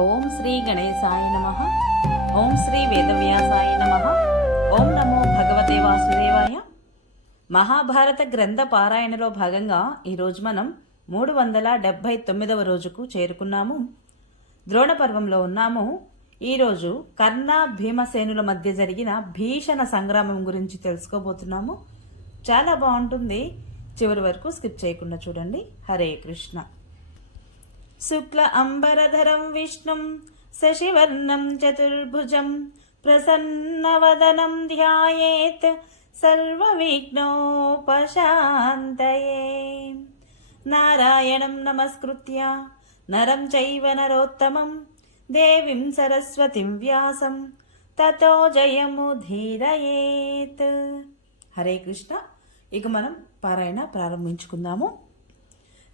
ఓం శ్రీ గణేశాయ నమః. ఓం శ్రీ వేదవ్యాసాయ నమః. ఓం నమో భగవతే వాసుదేవాయ. మహాభారత గ్రంథ పారాయణలో భాగంగా ఈరోజు మనం 379వ రోజుకు చేరుకున్నాము. ద్రోణ పర్వంలో ఉన్నాము. ఈరోజు కర్ణ భీమసేనుల మధ్య జరిగిన భీషణ సంగ్రామం గురించి తెలుసుకోబోతున్నాము. చాలా బాగుంటుంది, చివరి వరకు స్కిప్ చేయకుండా చూడండి. హరే కృష్ణ. శుక్ల అంబరధరం విష్ణుం శశివర్ణం చతుర్భుజం ప్రసన్నవదనం ధ్యాయేత్ సర్వవిఘ్నోపశాంతయే. నారాయణం నమస్కృత్య నరం చైవ నరోత్తమం దేవీం సరస్వతిం వ్యాసం తతో జయముధీరయేత్. హరే కృష్ణ. ఇక మనం పారాయణ ప్రారంభించుకుందాము.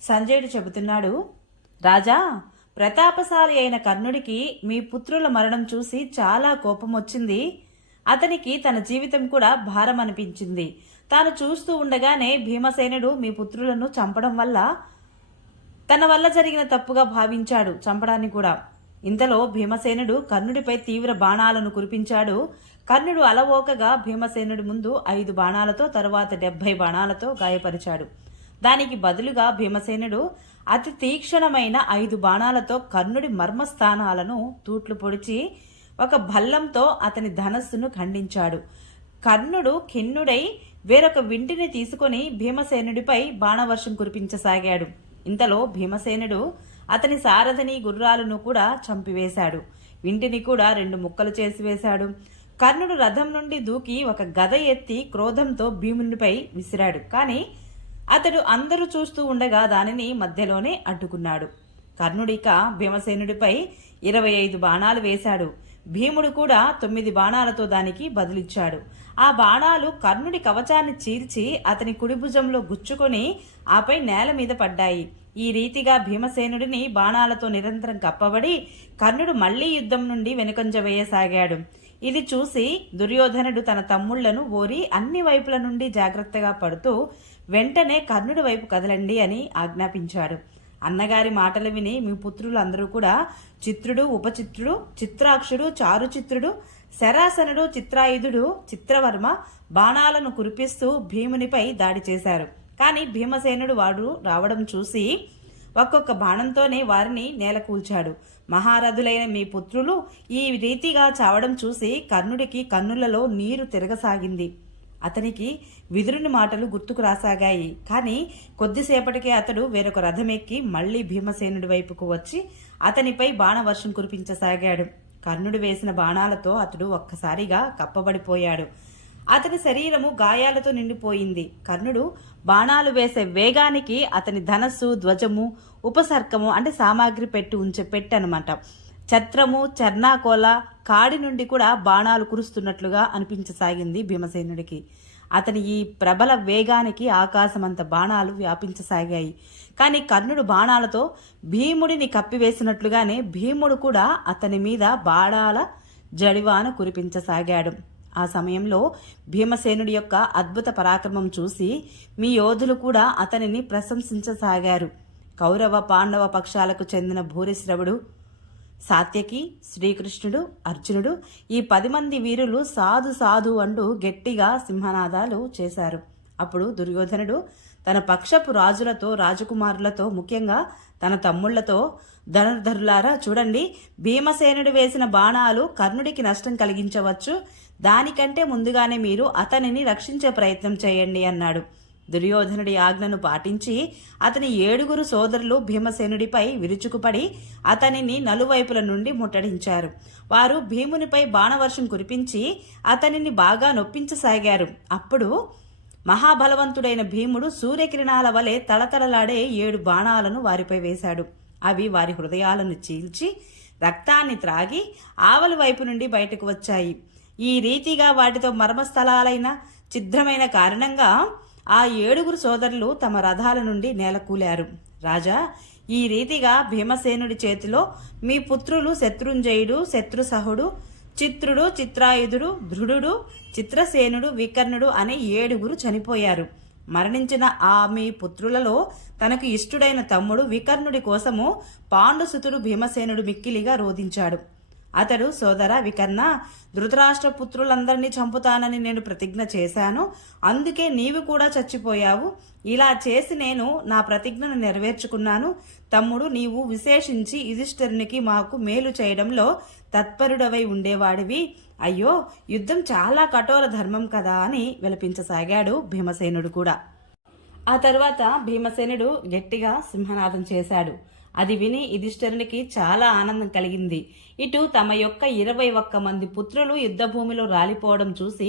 సంజయుడు చెబుతున్నాడు, రాజా, ప్రతాపశాలి అయిన కర్ణుడికి మీ పుత్రుల మరణం చూసి చాలా కోపం వచ్చింది. అతనికి తన జీవితం కూడా భారం అనిపించింది. తాను చూస్తూ ఉండగానే భీమసేనుడు మీ పుత్రులను చంపడం వల్ల తన వల్ల జరిగిన తప్పుగా భావించాడు, చంపడాన్ని కూడా. ఇంతలో భీమసేనుడు కర్ణుడిపై తీవ్ర బాణాలను కురిపించాడు. కర్ణుడు అలవోకగా భీమసేనుడి ముందు 5 బాణాలతో తరువాత 70 బాణాలతో గాయపరిచాడు. దానికి బదులుగా భీమసేనుడు అతి తీక్షణమైన 5 బాణాలతో కర్ణుడి మర్మస్థానాలను తూట్లు పొడిచి ఒక భల్లంతో అతని ధనస్సును ఖండించాడు. కర్ణుడు ఖిన్నుడై వేరొక వింటిని తీసుకుని భీమసేనుడిపై బాణవర్షం కురిపించసాగాడు. ఇంతలో భీమసేనుడు అతని సారథిని గుర్రాలను కూడా చంపివేశాడు. వింటిని కూడా 2 ముక్కలు చేసి వేశాడు. కర్ణుడు రథం నుండి దూకి ఒక గద ఎత్తి క్రోధంతో భీమునిపై విసిరాడు. కానీ అతడు అందరూ చూస్తూ ఉండగా దానిని మధ్యలోనే అడ్డుకున్నాడు. కర్ణుడిక భీమసేనుడిపై 25 బాణాలు వేశాడు. భీముడు కూడా 9 బాణాలతో దానికి బదులిచ్చాడు. ఆ బాణాలు కర్ణుడి కవచాన్ని చీల్చి అతని కుడి భుజంలో గుచ్చుకొని ఆపై నేల మీద పడ్డాయి. ఈ రీతిగా భీమసేనుడిని బాణాలతో నిరంతరం కప్పబడి కర్ణుడు మళ్లీ యుద్ధం నుండి వెనుకంజ వేయసాగాడు. ఇది చూసి దుర్యోధనుడు తన తమ్ముళ్లను ఓరి అన్ని వైపుల నుండి జాగ్రత్తగా పడుతూ వెంటనే కర్ణుడి వైపు కదలండి అని ఆజ్ఞాపించాడు. అన్నగారి మాటలు విని మీ పుత్రులు అందరూ కూడా చిత్రుడు, ఉపచిత్రుడు, చిత్రాక్షుడు, చారుచిత్రుడు, శరాసనుడు, చిత్రాయుధుడు, చిత్రవర్మ బాణాలను కురిపిస్తూ భీమునిపై దాడి చేశారు. కానీ భీమసేనుడు వాడు రావడం చూసి ఒక్కొక్క బాణంతోనే వారిని నేలకూల్చాడు. మహారథులైన మీ పుత్రులు ఈ రీతిగా చావడం చూసి కర్ణుడికి కన్నులలో నీరు తిరగసాగింది. అతనికి విదురుని మాటలు గుర్తుకు రాసాగాయి. కానీ కొద్దిసేపటికే అతడు వేరొక రథమెక్కి మళ్లీ భీమసేనుడి వైపుకు వచ్చి అతనిపై బాణవర్షం కురిపించసాగాడు. కర్ణుడు వేసిన బాణాలతో అతడు ఒక్కసారిగా కప్పబడిపోయాడు. అతని శరీరము గాయాలతో నిండిపోయింది. కర్ణుడు బాణాలు వేసే వేగానికి అతని ధనస్సు, ధ్వజము, ఉపసర్కము అంటే సామాగ్రి పెట్టనమాట, ఛత్రము, చర్నాకోల, కాడి నుండి కూడా బాణాలు కురుస్తున్నట్లుగా అనిపించసాగింది భీమసేనుడికి. అతని ఈ ప్రబల వేగానికి ఆకాశమంత బాణాలు వ్యాపించసాగాయి. కానీ కర్ణుడు బాణాలతో భీముడిని కప్పివేసినట్లుగానే భీముడు కూడా అతని మీద బాణాల జడివాన కురిపించసాగాడు. ఆ సమయంలో భీమసేనుడి యొక్క అద్భుత పరాక్రమం చూసి మీ యోధులు కూడా అతనిని ప్రశంసించసాగారు. కౌరవ పాండవ పక్షాలకు చెందిన భూరిశ్రవుడు, సాత్యకి, శ్రీకృష్ణుడు, అర్జునుడు ఈ 10 మంది వీరులు సాధు సాధు అంటూ గట్టిగా సింహనాదాలు చేశారు. అప్పుడు దుర్యోధనుడు తన పక్షపు రాజులతో, రాజకుమారులతో, ముఖ్యంగా తన తమ్ముళ్లతో, ధనుర్ధరులారా చూడండి, భీమసేనుడు వేసిన బాణాలు కర్ణుడికి నష్టం కలిగించవచ్చు. దానికంటే ముందుగానే మీరు అతనిని రక్షించే ప్రయత్నం చేయండి అన్నాడు. దుర్యోధనుడి ఆజ్ఞను పాటించి అతని 7 సోదరులు భీమసేనుడిపై విరుచుకుపడి అతనిని నలువైపుల నుండి ముట్టడించారు. వారు భీమునిపై బాణవర్షం కురిపించి అతనిని బాగా నొప్పించసాగారు. అప్పుడు మహాబలవంతుడైన భీముడు సూర్యకిరణాల వలె తళతళలాడే 7 బాణాలను వారిపై వేశాడు. అవి వారి హృదయాలను చీల్చి రక్తాన్ని త్రాగి ఆవలి వైపు నుండి బయటకు వచ్చాయి. ఈ రీతిగా వాటితో మర్మస్థలాలైన ఛిద్రమైన కారణంగా ఆ 7 సోదరులు తమ రథాల నుండి నేలకూలారు. రాజా, ఈ రీతిగా భీమసేనుడి చేతిలో మీ పుత్రులు శత్రుంజయుడు, శత్రుసహుడు, చిత్రుడు, చిత్రాయుధుడు, ధృఢుడు, చిత్రసేనుడు, వికర్ణుడు అనే 7 చనిపోయారు. మరణించిన మీ పుత్రులలో తనకు ఇష్టుడైన తమ్ముడు వికర్ణుడి కోసము పాండుసుతుడు భీమసేనుడు మిక్కిలిగా రోధించాడు. అతడు, సోదర వికర్ణ, ధృతరాష్ట్ర పుత్రులందరినీ చంపుతానని నేను ప్రతిజ్ఞ చేశాను, అందుకే నీవు కూడా చచ్చిపోయావు. ఇలా చేసి నేను నా ప్రతిజ్ఞను నెరవేర్చుకున్నాను. తమ్ముడు, నీవు విశేషించి యుధిష్ఠిరునికి మాకు మేలు చేయడంలో తత్పరుడవై ఉండేవాడివి. అయ్యో, యుద్ధం చాలా కఠోర ధర్మం కదా అని విలపించసాగాడు భీమసేనుడు కూడా. ఆ తరువాత భీమసేనుడు గట్టిగా సింహనాదం చేశాడు. అది విని యుధిష్ఠిరునికి చాలా ఆనందం కలిగింది. ఇటు తమ యొక్క 21 మంది పుత్రులు యుద్ధభూమిలో రాలిపోవడం చూసి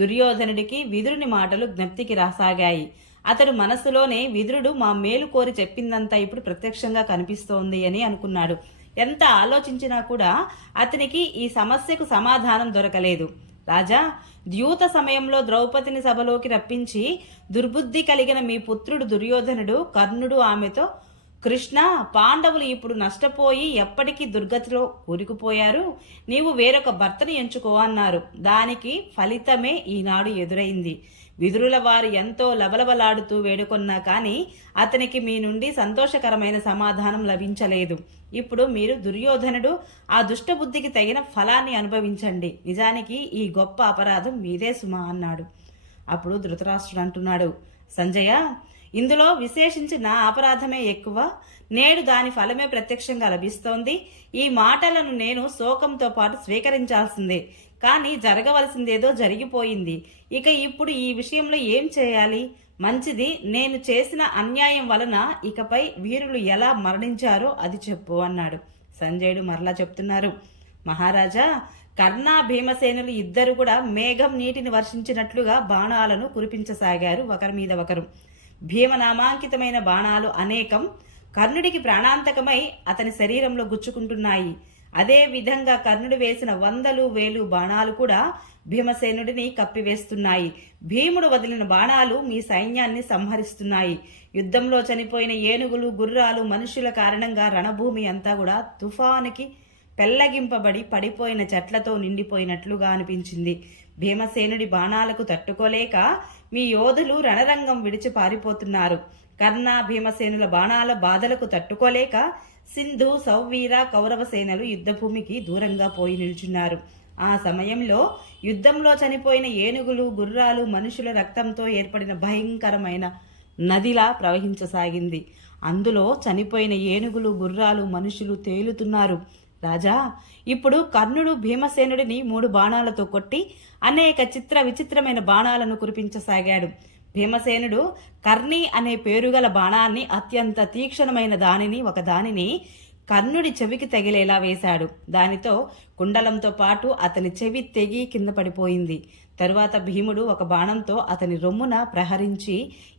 దుర్యోధనుడికి విదురుని మాటలు జ్ఞప్తికి రాసాగాయి. అతడు మనసులోనే, విదురుడు మా మేలు కోరి చెప్పిందంతా ఇప్పుడు ప్రత్యక్షంగా కనిపిస్తోంది అని అనుకున్నాడు. ఎంత ఆలోచించినా కూడా అతనికి ఈ సమస్యకు సమాధానం దొరకలేదు. రాజా, ద్యూత సమయంలో ద్రౌపదిని సభలోకి రప్పించి దుర్బుద్ధి కలిగిన మీ పుత్రుడు దుర్యోధనుడు, కర్ణుడు ఆమెతో, కృష్ణ, పాండవులు ఇప్పుడు నష్టపోయి ఎప్పటికీ దుర్గతిలో కూరుకుపోయారు, నీవు వేరొక భర్తను ఎంచుకో అన్నారు. దానికి ఫలితమే ఈనాడు ఎదురైంది. విదురుల వారు ఎంతో లబలబలాడుతూ వేడుకొన్నా కానీ అతనికి మీ నుండి సంతోషకరమైన సమాధానం లభించలేదు. ఇప్పుడు మీరు దుర్యోధనుడు ఆ దుష్టబుద్ధికి తగిన ఫలాన్ని అనుభవించండి. నిజానికి ఈ గొప్ప అపరాధం మీదే సుమా అన్నాడు. అప్పుడు ధృతరాష్ట్రుడు అంటున్నాడు, సంజయ, ఇందులో విశేషించి నా అపరాధమే ఎక్కువ. నేడు దాని ఫలమే ప్రత్యక్షంగా లభిస్తోంది. ఈ మాటలను నేను శోకంతో పాటు స్వీకరించాల్సిందే. కానీ జరగవలసిందేదో జరిగిపోయింది. ఇక ఇప్పుడు ఈ విషయంలో ఏం చేయాలి? మంచిది, నేను చేసిన అన్యాయం వలన ఇకపై వీరులు ఎలా మరణించారో అది చెప్పు అన్నాడు. సంజయుడు మరలా చెప్తున్నారు, మహారాజా, కర్ణ, భీమసేనులు ఇద్దరు కూడా మేఘం నీటిని వర్షించినట్లుగా బాణాలను కురిపించసాగారు ఒకరి మీద ఒకరు. భీమనామాంకితమైన బాణాలు అనేకం కర్ణుడికి ప్రాణాంతకమై అతని శరీరంలో గుచ్చుకుంటున్నాయి. అదే విధంగా కర్ణుడు వేసిన 100,000 బాణాలు కూడా భీమసేనుడిని కప్పివేస్తున్నాయి. భీముడు వదిలిన బాణాలు మీ సైన్యాన్ని సంహరిస్తున్నాయి. యుద్ధంలో చనిపోయిన ఏనుగులు, గుర్రాలు, మనుషుల కారణంగా రణభూమి అంతా కూడా తుఫానుకి పెళ్లగింపబడి పడిపోయిన చెట్లతో నిండిపోయినట్లుగా అనిపించింది. భీమసేనుడి బాణాలకు తట్టుకోలేక మీ యోధులు రణరంగం విడిచి పారిపోతున్నారు. కర్ణ, భీమసేనుల బాణాల బాధలకు తట్టుకోలేక సింధు, సౌవీర, కౌరవ సేనలు యుద్ధభూమికి దూరంగా పోయి నిల్చున్నారు. ఆ సమయంలో యుద్ధంలో చనిపోయిన ఏనుగులు, గుర్రాలు, మనుషుల రక్తంతో ఏర్పడిన భయంకరమైన నదిలా ప్రవహించసాగింది. అందులో చనిపోయిన ఏనుగులు, గుర్రాలు, మనుషులు తేలుతున్నారు. రాజా, ఇప్పుడు కర్ణుడు భీమసేనుడిని 3 బాణాలతో కొట్టి అనేక చిత్ర విచిత్రమైన బాణాలను కురిపించసాగాడు. భీమసేనుడు కర్ణి అనే పేరుగల బాణాన్ని, అత్యంత తీక్షణమైన దానిని కర్ణుడి చెవికి తగిలేలా వేశాడు. దానితో కుండలంతో పాటు అతని చెవి తెగి కింద పడిపోయింది. తరువాత భీముడు ఒక బాణంతో అతని రొమ్మున ప్రహరించి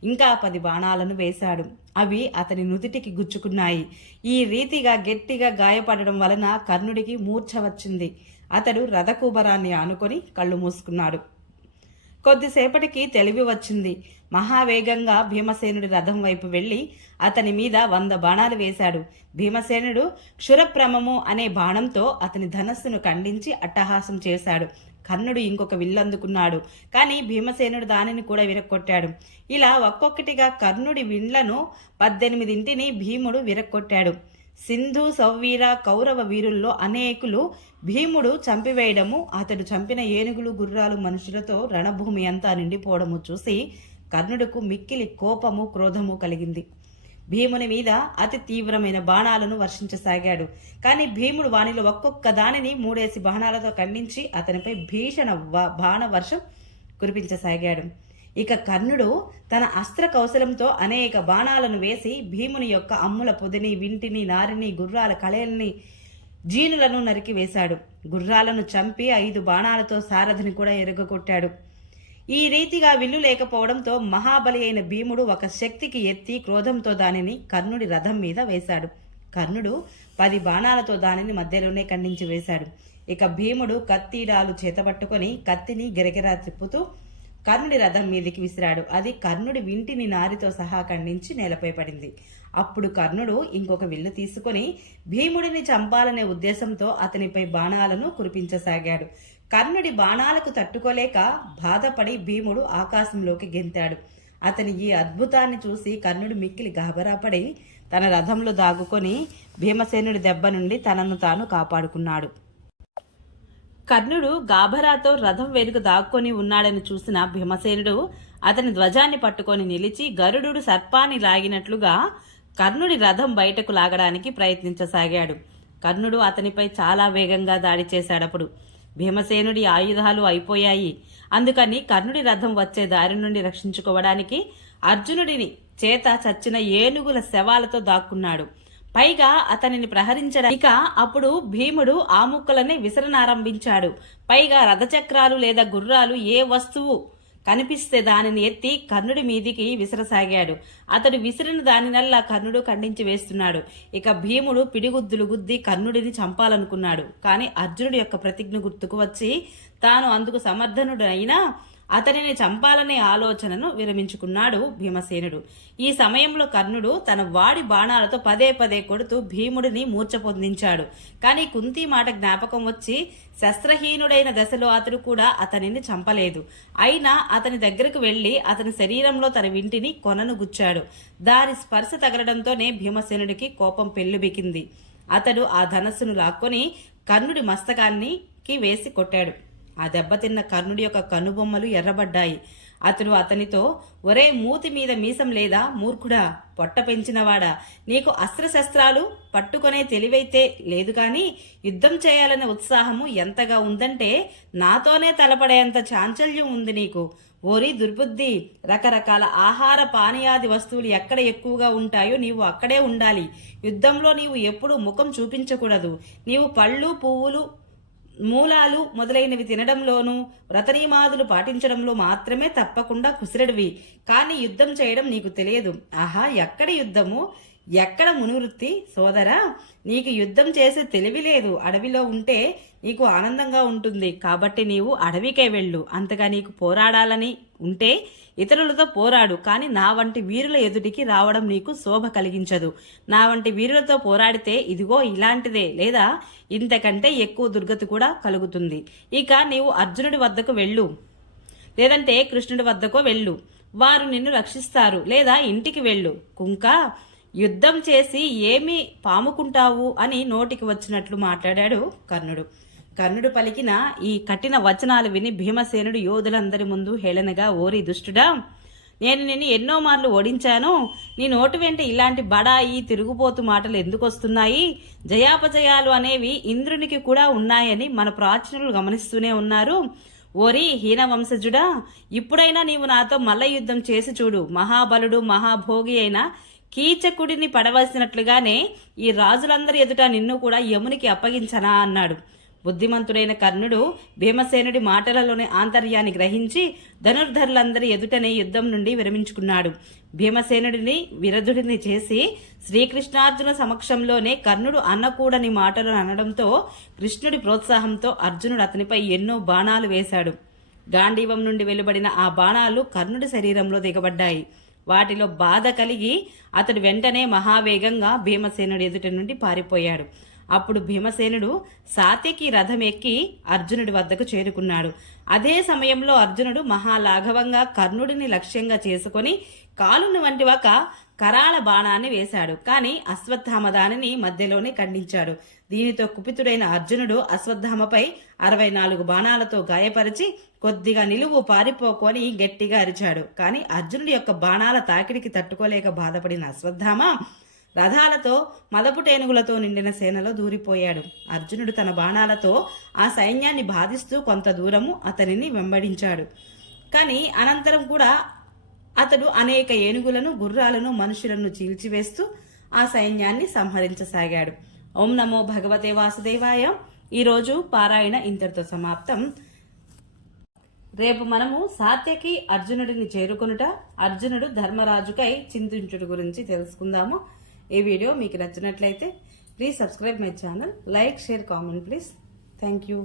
ఇంకా 10 బాణాలను వేశాడు. అవి అతని నుదిటికి గుచ్చుకున్నాయి. ఈ రీతిగా గట్టిగా గాయపడడం వలన కర్ణుడికి మూర్ఛ వచ్చింది. అతడు రథకూబరాన్ని ఆనుకొని కళ్ళు మూసుకున్నాడు. కొద్దిసేపటికి తెలివి వచ్చింది. మహావేగంగా భీమసేనుడి రథం వైపు వెళ్లి అతని మీద 100 బాణాలు వేశాడు. భీమసేనుడు క్షురప్రమము అనే బాణంతో అతని ధనస్సును ఖండించి అట్టహాసం చేశాడు. కర్ణుడు ఇంకొక విల్లందుకున్నాడు, కానీ భీమసేనుడు దానిని కూడా విరక్కొట్టాడు. ఇలా ఒక్కొక్కటిగా కర్ణుడి విండ్లను 18 భీముడు విరక్కొట్టాడు. సింధు, సౌవీర, కౌరవ వీరుల్లో అనేకులు భీముడు చంపివేయడము, అతడు చంపిన ఏనుగులు, గుర్రాలు, మనుషులతో రణభూమి అంతా నిండిపోవడము చూసి కర్ణుడుకు మిక్కిలి కోపము, క్రోధము కలిగింది. భీముని మీద అతి తీవ్రమైన బాణాలను వర్షించసాగాడు. కానీ భీముడు వానిలో ఒక్కొక్క దానిని 3 బాణాలతో ఖండించి అతనిపై భీషణ బాణ వర్షం కురిపించసాగాడు. ఇక కర్ణుడు తన అస్త్ర కౌశలంతో అనేక బాణాలను వేసి భీముని యొక్క అమ్ముల పొదిని, వింటిని, నారిని, గుర్రాల కళేల్ని, జీనులను నరికి వేశాడు. గుర్రాలను చంపి 5 బాణాలతో సారథిని కూడా ఎరగొట్టాడు. ఈ రీతిగా విల్లు లేకపోవడంతో మహాబలి అయిన భీముడు ఒక శక్తికి ఎత్తి క్రోధంతో దానిని కర్ణుడి రథం మీద వేశాడు. కర్ణుడు 10 బాణాలతో దానిని మధ్యలోనే ఖండించి వేశాడు. ఇక భీముడు కత్తిడాలు చేతపట్టుకొని కత్తిని గిరగిరా తిప్పుతూ కర్ణుడి రథం మీదికి విసిరాడు. అది కర్ణుడి వింటిని నారితో సహా ఖండించి నేలపై పడింది. అప్పుడు కర్ణుడు ఇంకొక విల్లు తీసుకొని భీముడిని చంపాలనే ఉద్దేశంతో అతనిపై బాణాలను కురిపించసాగాడు. కర్ణుడి బాణాలకు తట్టుకోలేక బాధపడి భీముడు ఆకాశంలోకి గెంతాడు. అతని ఈ అద్భుతాన్ని చూసి కర్ణుడు మిక్కిలి గాబరాపడి తన రథంలో దాగుకొని భీమసేనుడి దెబ్బ నుండి తనను తాను కాపాడుకున్నాడు. కర్ణుడు గాభరాతో రథం వెనుక దాక్కొని ఉన్నాడని చూసిన భీమసేనుడు అతని ధ్వజాన్ని పట్టుకొని నిలిచి గరుడు సర్పాన్ని లాగినట్లుగా కర్ణుడి రథం బయటకు లాగడానికి ప్రయత్నించసాగాడు. కర్ణుడు అతనిపై చాలా వేగంగా దాడి చేశాడప్పుడు. భీమసేనుడి ఆయుధాలు అయిపోయాయి. అందుకని కర్ణుడి రథం వచ్చే దారి నుండి రక్షించుకోవడానికి అర్జునుడిని చేత చచ్చిన ఏనుగుల శవాలతో దాక్కున్నాడు. పైగా అతనిని ప్రహరించడానికి అప్పుడు భీముడు ఆ ముక్కలని విసరనారంభించాడు. పైగా రథచక్రాలు లేదా గుర్రాలు ఏ వస్తువు కనిపిస్తే దానిని ఎత్తి కర్ణుడి మీదికి విసరసాగాడు. అతడు విసిరిన దానినల్లా కర్ణుడు ఖండించి వేస్తున్నాడు. ఇక భీముడు పిడిగుద్దులు గుద్ది కర్ణుడిని చంపాలనుకున్నాడు. కానీ అర్జునుడి యొక్క ప్రతిజ్ఞ గుర్తుకు వచ్చి తాను అందుకు సమర్థనుడైనా అతనిని చంపాలనే ఆలోచనను విరమించుకున్నాడు భీమసేనుడు. ఈ సమయంలో కర్ణుడు తన వాడి బాణాలతో పదే పదే కొడుతూ భీముడిని మూర్ఛ పొందించాడు. కానీ కుంతి మాట జ్ఞాపకం వచ్చి శస్త్రహీనుడైన దశలో అతడు కూడా అతనిని చంపలేదు. అయినా అతని దగ్గరకు వెళ్లి అతని శరీరంలో తన వింటిని కొనను గుచ్చాడు. దాని స్పర్శ తగలడంతోనే భీమసేనుడికి కోపం పెల్లుబికింది. అతడు ఆ ధనస్సును లాక్కొని కర్ణుడి మస్తకానికి వేసి కొట్టాడు. ఆ దెబ్బతిన్న కర్ణుడి యొక్క కనుబొమ్మలు ఎర్రబడ్డాయి. అతడు అతనితో, ఒరే మూతి మీద మీసం లేదా మూర్ఖుడా, పొట్ట పెంచినవాడా, నీకు అస్త్రశస్త్రాలు పట్టుకునే తెలివైతే లేదు కానీ యుద్ధం చేయాలనే ఉత్సాహము ఎంతగా ఉందంటే నాతోనే తలపడేంత చాంచల్యం ఉంది నీకు. ఓరి దుర్బుద్ధి, రకరకాల ఆహార పానీయాది వస్తువులు ఎక్కడ ఎక్కువగా ఉంటాయో నీవు అక్కడే ఉండాలి. యుద్ధంలో నీవు ఎప్పుడూ ముఖం చూపించకూడదు. నీవు పళ్ళు పువ్వులు మూలాలు మొదలైనవి తినడంలోనూ వ్రతనియమాదులు పాటించడంలో మాత్రమే తప్పకుండా కుసిరడివి. కానీ యుద్ధం చేయడం నీకు తెలియదు. ఆహా, ఎక్కడ యుద్ధము, ఎక్కడ మునివృత్తి సోదరా, నీకు యుద్ధం చేసే తెలివి లేదు. అడవిలో ఉంటే నీకు ఆనందంగా ఉంటుంది కాబట్టి నీవు అడవికే వెళ్ళు. అంతగా నీకు పోరాడాలని ఉంటే ఇతరులతో పోరాడు. కానీ నా వంటి వీరుల ఎదుటికి రావడం నీకు శోభ కలిగించదు. నా వంటి వీరులతో పోరాడితే ఇదిగో ఇలాంటిదే లేదా ఇంతకంటే ఎక్కువ దుర్గతి కూడా కలుగుతుంది. ఇక నీవు అర్జునుడి వద్దకు వెళ్ళు, లేదంటే కృష్ణుడి వద్దకు వెళ్ళు. వారు నిన్ను రక్షిస్తారు. లేదా ఇంటికి వెళ్ళు. కుంక, యుద్ధం చేసి ఏమి పాముకుంటావు అని నోటికి వచ్చినట్లు మాట్లాడాడు కర్ణుడు. కర్ణుడు పలికిన ఈ కఠిన వచనాలు విని భీమసేనుడు యోధులందరి ముందు హేళనగా, ఓరి దుష్టుడా, నేను నిన్ను ఎన్నో మార్లు ఓడించాను. నీ నోటి వెంట ఇలాంటి బడాయి తిరుగుపోతు మాటలు ఎందుకు వస్తున్నాయి? జయాపజయాలు అనేవి ఇంద్రునికి కూడా ఉన్నాయని మన ప్రాచీనులు గమనిస్తూనే ఉన్నారు. ఓరి హీన వంశజుడా, ఇప్పుడైనా నీవు నాతో మల్ల యుద్ధం చేసి చూడు. మహాబలుడు మహాభోగి అయిన కీచకుడిని పడవలసినట్లుగానే ఈ రాజులందరి ఎదుట నిన్ను కూడా యమునికి అప్పగించనా అన్నాడు. బుద్ధిమంతుడైన కర్ణుడు భీమసేనుడి మాటలలోని ఆంతర్యాన్ని గ్రహించి ధనుర్ధరులందరి ఎదుటనే యుద్ధం నుండి విరమించుకున్నాడు. భీమసేనుడిని విరధుడిని చేసి శ్రీకృష్ణార్జున సమక్షంలోనే కర్ణుడు అన్నకూడని మాటలు అనడంతో కృష్ణుడి ప్రోత్సాహంతో అర్జునుడు అతనిపై ఎన్నో బాణాలు వేశాడు. గాంధీవం నుండి వెలువడిన ఆ బాణాలు కర్ణుడి శరీరంలో దిగబడ్డాయి. వాటిలో బాధ కలిగి అతడు వెంటనే మహావేగంగా భీమసేనుడి ఎదుటి నుండి పారిపోయాడు. అప్పుడు భీమసేనుడు సాత్యకి రథం ఎక్కి అర్జునుడి వద్దకు చేరుకున్నాడు. అదే సమయంలో అర్జునుడు మహాలాఘవంగా కర్ణుడిని లక్ష్యంగా చేసుకొని కాలుని వంటి ఒక కరాళ బాణాన్ని వేశాడు. కానీ అశ్వత్థామ దానిని మధ్యలోనే ఖండించాడు. దీనితో కుపితుడైన అర్జునుడు అశ్వత్థామపై 64 బాణాలతో గాయపరిచి కొద్దిగా నిలువు పారిపోకొని గట్టిగా అరిచాడు. కానీ అర్జునుడి యొక్క బాణాల తాకిడికి తట్టుకోలేక బాధపడిన అశ్వత్థామ రథాలతో మదపుటేనుగులతో నిండిన సేనలో దూరిపోయాడు. అర్జునుడు తన బాణాలతో ఆ సైన్యాన్ని బాధిస్తూ కొంత దూరము అతనిని వెంబడించాడు. కానీ అనంతరం కూడా అతడు అనేక ఏనుగులను, గుర్రాలను, మనుషులను చీల్చివేస్తూ ఆ సైన్యాన్ని సంహరించసాగాడు. ఓం నమో భగవతే వాసుదేవాయ. ఈరోజు పారాయణ ఇంతటితో సమాప్తం. రేపు మనము సాత్యకి అర్జునుడిని చేరుకొనుట, అర్జునుడు ధర్మరాజుకై చింతించుట గురించి తెలుసుకుందాము. ఈ వీడియో మీకు నచ్చినట్లయితే please subscribe my channel, like, share, comment please. Thank you.